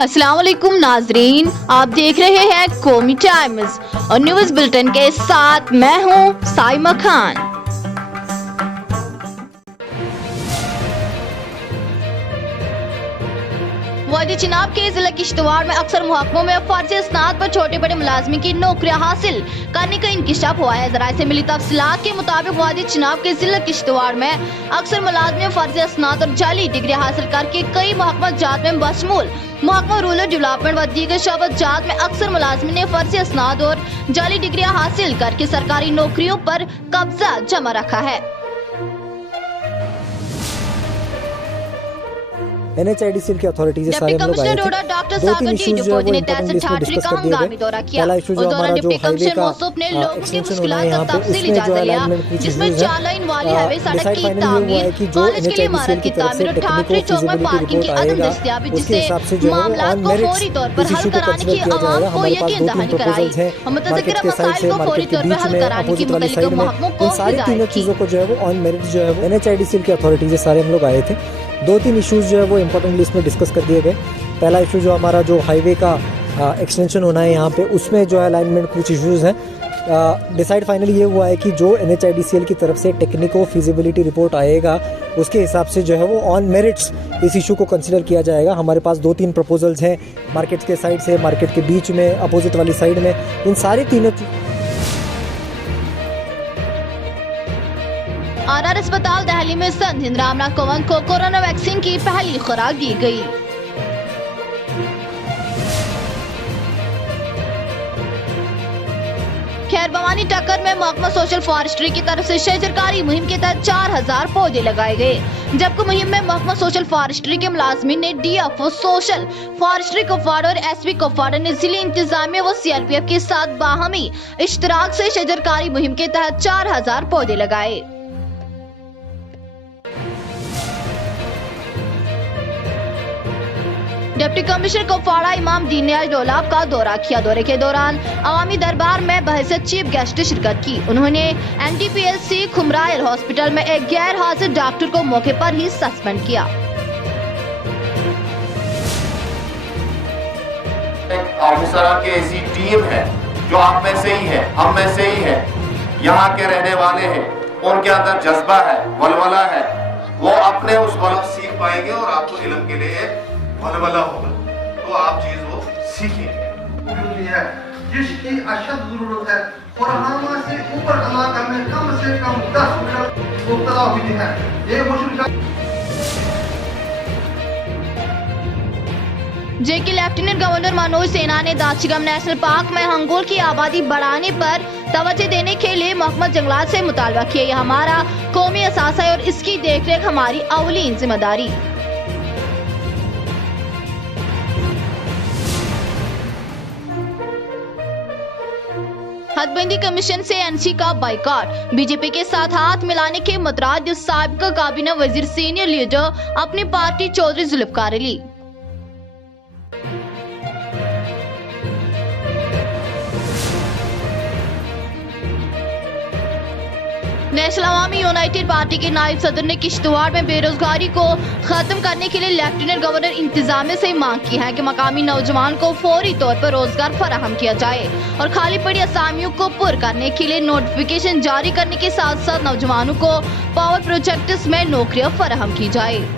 अस्सलाम वालेकुम नाजरीन, आप देख रहे हैं कौमी टाइम्स और न्यूज बुलेटिन के साथ मैं हूं साइमा खान। वादी चिनाब के जिला किश्तवाड़ में अक्सर महकमों में फर्जी स्नात पर छोटे बड़े मुलाजमी की नौकरियां हासिल करने का इंकिशाफ हुआ है। जराये से मिली तफसीलात के मुताबिक वादी चिनाब के जिला किश्तवाड़ में अक्सर मुलाजमी फर्जी स्नात और जाली डिग्री हासिल करके कई महकमा जात में बशमूल महकमा रूरल डेवलपमेंट व दीगर शोबा जात में अक्सर मुलाजमी ने फर्जी स्नात और जाली डिग्रियां हासिल करके सरकारी नौकरियों पर कब्जा जमा रखा है। NHIDCL की अथॉरिटी से सारे हम लोग आए थे। दो तीन इश्यूज जो है वो इम्पोर्टेंट लिस्ट में डिस्कस कर दिए गए। पहला इशू जो हमारा जो हाईवे का एक्सटेंशन होना है यहाँ पे उसमें जो अलाइनमेंट कुछ इश्यूज है। डिसाइड फाइनली ये हुआ है कि जो NHIDCL की तरफ से टेक्निको फिजिबिलिटी रिपोर्ट आएगा उसके हिसाब से जो है वो ऑन मेरिट्स इस इशू को कंसीडर किया जाएगा। हमारे पास दो तीन प्रपोजल्स हैं मार्केट के साइड से, मार्केट के बीच में, अपोजिट वाली साइड में। इन सारी तीनों चीजों को जो है वो ऑन मेरिट जो है वो NHIDCL की अथॉरिटी से सारे हम लोग आए थे। दो तीन इश्यूज जो है वो इम्पोर्टेंट लिस्ट में डिस्कस कर दिए गए। पहला इशू जो हमारा जो हाईवे का एक्सटेंशन होना है यहाँ पे उसमें जो है अलाइनमेंट कुछ इश्यूज हैं। डिसाइड फाइनली ये हुआ है कि जो NHIDCL की तरफ से टेक्निको फिजिबिलिटी रिपोर्ट आएगा उसके हिसाब से जो है वो ऑन मेरिट्स इस इशू को कंसिडर किया जाएगा। हमारे पास दो तीन प्रपोजल्स हैं मार्केट के साइड से, मार्केट के बीच में, अपोजिट वाली साइड में। इन सारी तीनों RR अस्पताल दिल्ली में संत रामनाथ कोविंद को कोरोना वैक्सीन की पहली खुराक दी गई। खैर भवानी टक्कर में महकमा सोशल फॉरेस्ट्री की तरफ से शजरकारी मुहिम के तहत 4000 पौधे लगाए गए, जबकि मुहिम में महकमा सोशल फॉरेस्ट्री के मुलाजमीन ने DFO सोशल फॉरेस्ट्री कुपवाड़ा और SP कुपवाड़ा ने जिले इंतजामिया व CRPF के साथ बाहमी इश्तराक से शजरकारी मुहिम के तहत 4000 पौधे लगाए। डिप्टी कमिश्नर कुपवाड़ा इमाम दीन ने आज डोलाब का दौरा किया। दौरे के दौरान अवामी दरबार में बहैसियत चीफ गेस्ट शिरकत की। उन्होंने NTPLC खुमराइल हॉस्पिटल में एक गैर हाजिर डॉक्टर को मौके पर ही सस्पेंड किया। ऑफिसर की ऐसी टीम है जो आप में से ही है, हम में से ही है, यहाँ के रहने वाले हैं, उनके अंदर जज्बा है, वलवला है, वो अपने उस वलव सीख पाएंगे और आपको इल्म के लिए वलवला होगा तो आप चीज वो सीखेंगे। है जिसकी अशद जरूरत है और हम से ऊपर इलाका में कम से कम 10 मिनट मुब्तला हुई है। ये मुश्किल जेके लेफ्टिनेंट गवर्नर मनोज सिन्हा ने दाशिगम नेशनल पार्क में हंगोल की आबादी बढ़ाने पर तवज्जो देने के लिए महकमा जंगलात से मुतालबा किया। यह हमारा कौमी असासा है और इसकी देखरेख हमारी अवलीन जिम्मेदारी। हदबंदी कमीशन से NC का बाइकआउट, बीजेपी के साथ हाथ मिलाने के मुतराद साबिका काबीना वजीर सीनियर लीडर अपनी पार्टी चौधरी जुल्फकार अली। नेशनल अवामी यूनाइटेड पार्टी के नायब सदर ने किश्तवाड़ में बेरोजगारी को खत्म करने के लिए लेफ्टिनेंट गवर्नर इंतजामिया से मांग की है कि मकामी नौजवान को फौरी तौर पर रोजगार फराहम किया जाए और खाली पड़ी असामियों को पुर करने के लिए नोटिफिकेशन जारी करने के साथ साथ नौजवानों को पावर प्रोजेक्ट्स में नौकरियां फराहम की जाए।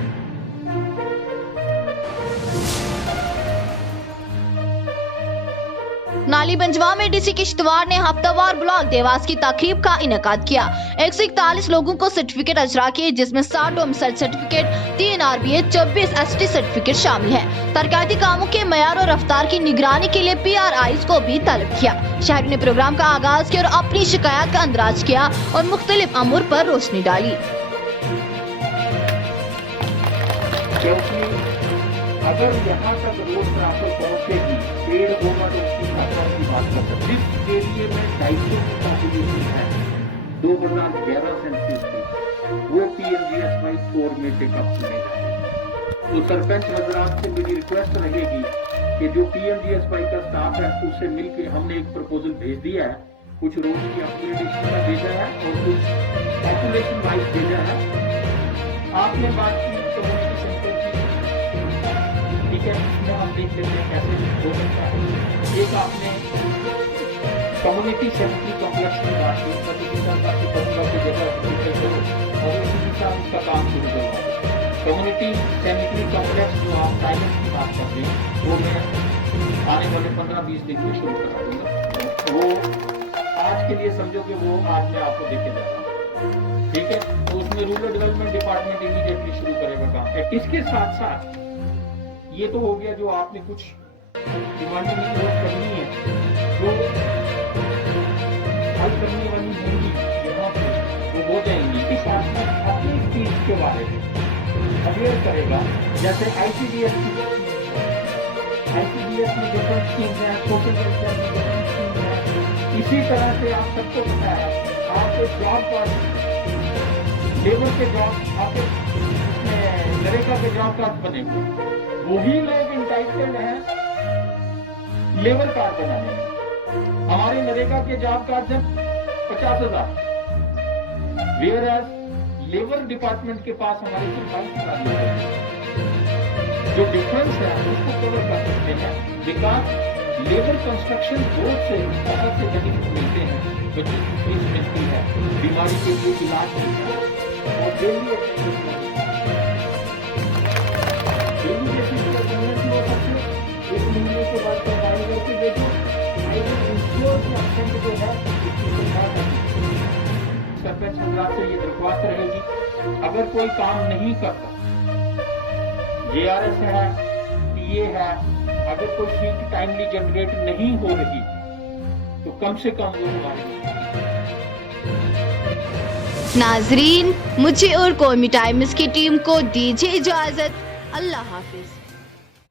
नाली बंजवा में DC किश्तवाड़ ने हफ्तावार ब्लॉक देवास की तकरीब का इनेकाद किया। 141 लोगों को सर्टिफिकेट अजरा किए, जिसमें 60 domicile certificate, 3 RBA, 24 ST certificate शामिल है। तरक्याती कामों के मयार और रफ्तार की निगरानी के लिए PRIs को भी तलब किया। शहर ने प्रोग्राम का आगाज किया और अपनी शिकायत का अंदराज किया और मुख्तलिफ अमूर पर रोशनी डाली। अगर यहाँ तक रोड ट्रांसफर पहुँचेगी, पेड़ होगा तो उसकी मात्रा की बात कर सकते हैं। जिस एरिए में 250 की पॉपुलेशन है 2011 सेंसस की, वो PMGSY 4 में टेकअप चुने जाएंगे। तो सरपंच हजरात से मेरी रिक्वेस्ट रहेगी कि जो PMGSY का स्टाफ है उससे मिलकर हमने एक प्रपोजल भेज दिया है, कुछ रोड की अपग्रेडेशन में भेजा है और कुछ पॉपुलेशन वाइज भेजा है। आपने बात की कम्युनिटी सेंटर की ठीक है, इसमें हम देख लेते हैं कैसे हो सकता है। एक आपने कम्युनिटी सेनेटरी कॉम्प्लेक्स की बात की, प्रतिनिधित्व की करूंगा की जगह करो और इसी के साथ उसका काम शुरू करूंगा। कम्युनिटी सेनेटरी कॉम्प्लेक्स जो आप प्राइवेट की बात कर रहे हैं वो मैं आने वाले 15-20 दिन में शुरू करा दूंगा। वो आज के लिए समझो कि वो आज मैं आपको देके जा रहा हूँ, ठीक है। तो उसमें रूरल डेवलपमेंट डिपार्टमेंट इमीडिएटली शुरू करेगा काम। इसके साथ साथ ये तो हो गया जो आपने कुछ डिमांडिंग करनी है, जो हल करने वाली होंगी यहाँ पे वो हो जाएंगी। इसके साथ साथ अपनी चीज के बारे में अवेयर करेगा, जैसे आईसीडीएस में डिफरेंट स्कीम्स हैं, सोशल वेलफेयर में डिफरेंट स्कीम्स हैं। इसी तरह से आप सबको पता है आपके जॉब पर लेबर के जॉब आपके नरेगा के जॉब कार्ड बने हुए, वही लोग इंटाइटल्ड हैं लेबर कार्ड बनाने में। हमारे नरेगा के जॉब कार्ड हैं 50,000, वेयर एज लेबर डिपार्टमेंट के पास हमारे 22,000 लोग हैं। जो डिफरेंस है उसको कवर कर सकते हैं, बिकॉज लेबर कंस्ट्रक्शन बोर्ड से बहुत से बेनिफिट मिलते हैं, बच्चों की फीस मिलती है, बीमारी के लिए इलाज मिलता है और डेली बेसिस पर पेमेंट हो सकते हैं। 1 महीने के बाद सरकारी करके देखो, इंश्योर की ऑप्शन जो है उसकी सुविधा करनी। सरपंच हजरात से ये दरख्वास्त रहेगी, अगर कोई काम नहीं करता, JRS है, PA है, अगर कोई शीट टाइमली जनरेट नहीं हो रही तो कम से कम वो हमारे। नाजरीन, मुझे और कौमी टाइम्स की टीम को दीजिए इजाजत। अल्लाह हाफिज।